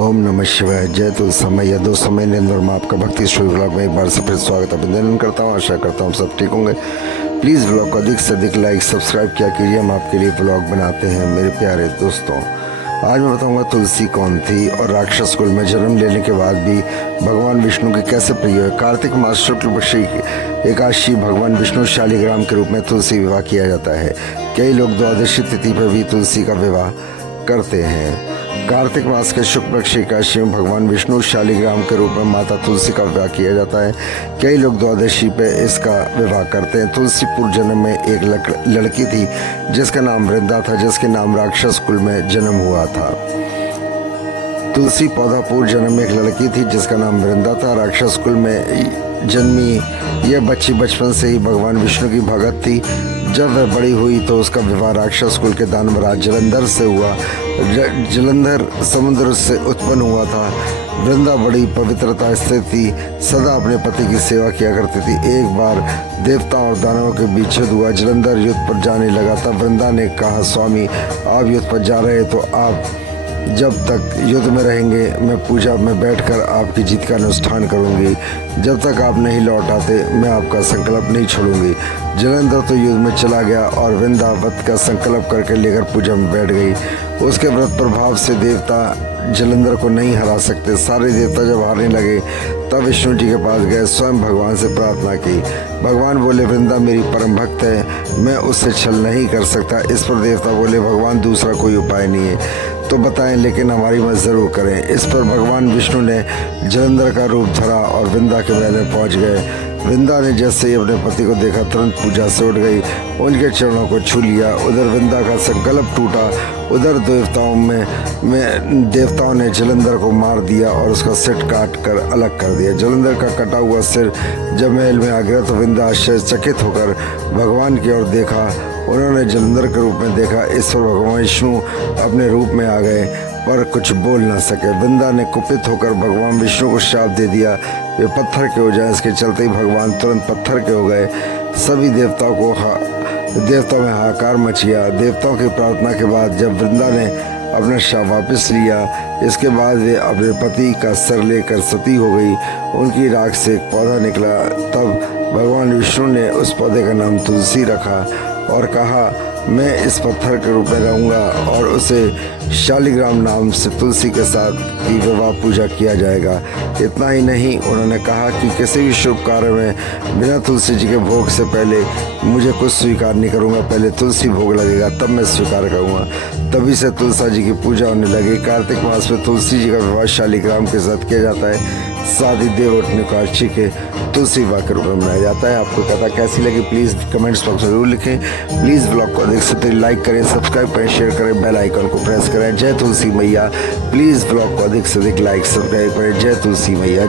ओम नमः शिवाय। जय तुलसी मैया। दोस्तों, मैं नरेंद्र वर्मा आपका भक्ति स्टोरी ब्लॉग में एक बार से फिर स्वागत अभिनंदन करता हूँ। आशा करता हूँ सब ठीक होंगे। प्लीज़ ब्लॉग को अधिक से अधिक लाइक सब्सक्राइब किया कीजिए। हम आपके लिए ब्लॉग बनाते हैं। मेरे प्यारे दोस्तों, आज मैं बताऊंगा तुलसी कौन थी और राक्षस कुल में जन्म लेने के बाद भी भगवान विष्णु के कैसे प्रिय है। कार्तिक मास शुक्ल पक्ष एकादशी भगवान विष्णु शालिग्राम के रूप में तुलसी विवाह किया जाता है। कई लोग द्वादशी तिथि पर भी तुलसी का विवाह करते हैं। कार्तिक मास के शुक्ल पक्ष एकादशी में भगवान विष्णु शालिग्राम के रूप में माता तुलसी का विवाह किया जाता है। कई लोग द्वादशी पे इसका विवाह करते हैं। तुलसी पूर्व जन्म में एक लड़की थी जिसका नाम वृंदा था, जिसके नाम राक्षस कुल में जन्म हुआ था। तुलसी पौधा पूर्व जन्म में एक लड़की थी जिसका नाम वृंदा था, राक्षस कुल में जन्मी। यह बच्ची बचपन से ही भगवान विष्णु की भगत थी। जब वह बड़ी हुई तो उसका विवाह राक्षस कुल के दानवराज जलंधर से हुआ। जलंधर समुद्र से उत्पन्न हुआ था। वृंदा बड़ी पवित्रता स्थित थी, सदा अपने पति की सेवा किया करती थी। एक बार देवताओं और दानवों के बीच युद्ध हुआ। जलंधर युद्ध पर जाने लगा था। वृंदा ने कहा, स्वामी आप युद्ध पर जा रहे तो आप जब तक युद्ध में रहेंगे मैं पूजा में बैठकर आपकी जीत का अनुष्ठान करूंगी। जब तक आप नहीं लौट आते मैं आपका संकल्प नहीं छोड़ूंगी। जलंधर तो युद्ध में चला गया और वृंदा व्रत का संकल्प करके लेकर पूजा में बैठ गई। उसके व्रत प्रभाव से देवता जलंधर को नहीं हरा सकते। सारे देवता जब हारने लगे तब विष्णु जी के पास गए, स्वयं भगवान से प्रार्थना की। भगवान बोले, वृंदा मेरी परम भक्त है, मैं उससे छल नहीं कर सकता। इस पर देवता बोले, भगवान दूसरा कोई उपाय नहीं है तो बताएं, लेकिन हमारी मदद जरूर करें। इस पर भगवान विष्णु ने जलंधर का रूप धरा और वृंदा के महल में पहुंच गए। वृंदा ने जैसे ही अपने पति को देखा तुरंत पूजा से उठ गई, उनके चरणों को छू लिया। उधर वृंदा का संकल्प टूटा। उधर देवताओं ने जलंधर को मार दिया और उसका सिर काट कर अलग कर दिया। जलंधर का कटा हुआ सिर जब महल में आ गया तो वृंदा आश्चर्यचकित होकर भगवान की ओर देखा। उन्होंने जलंधर के रूप में देखा। इस पर भगवान विष्णु अपने रूप में आ गए पर कुछ बोल न सके। वृंदा ने कुपित होकर भगवान विष्णु को श्राप दे दिया, वे पत्थर के हो जाए। इसके चलते ही भगवान तुरंत पत्थर के हो गए। सभी देवताओं में हाहाकार मच गया। देवताओं की प्रार्थना के बाद जब वृंदा ने अपना श्राप वापस लिया, इसके बाद वे अपने पति का सर लेकर सती हो गई। उनकी राख से एक पौधा निकला। तब भगवान विष्णु ने उस पौधे का नाम तुलसी रखा और कहा, मैं इस पत्थर के रूप में रहूँगा और उसे शालिग्राम नाम से तुलसी के साथ की विवाह पूजा किया जाएगा। इतना ही नहीं, उन्होंने कहा कि किसी भी शुभ कार्य में बिना तुलसी जी के भोग से पहले मुझे कुछ स्वीकार नहीं करूँगा। पहले तुलसी भोग लगेगा तब मैं स्वीकार करूँगा। तभी से तुलसी जी की पूजा होने लगी। कार्तिक मास में तुलसी जी का विवाह शालिग्राम के साथ किया जाता है। साथ ही देवोत्निकाशी के तुलसी विवाह के रूप में मनाया जाता है। आपको कथा कैसी लगी प्लीज़ कमेंट्स बॉक्स में जरूर लिखें। प्लीज़ ब्लॉग को अधिक से अधिक लाइक करें, सब्सक्राइब करें, शेयर करें, बेल आइकन को प्रेस करें। जय तुलसी मैया। प्लीज़ ब्लॉग को अधिक से अधिक लाइक सब्सक्राइब करें। जय तुलसी मैया।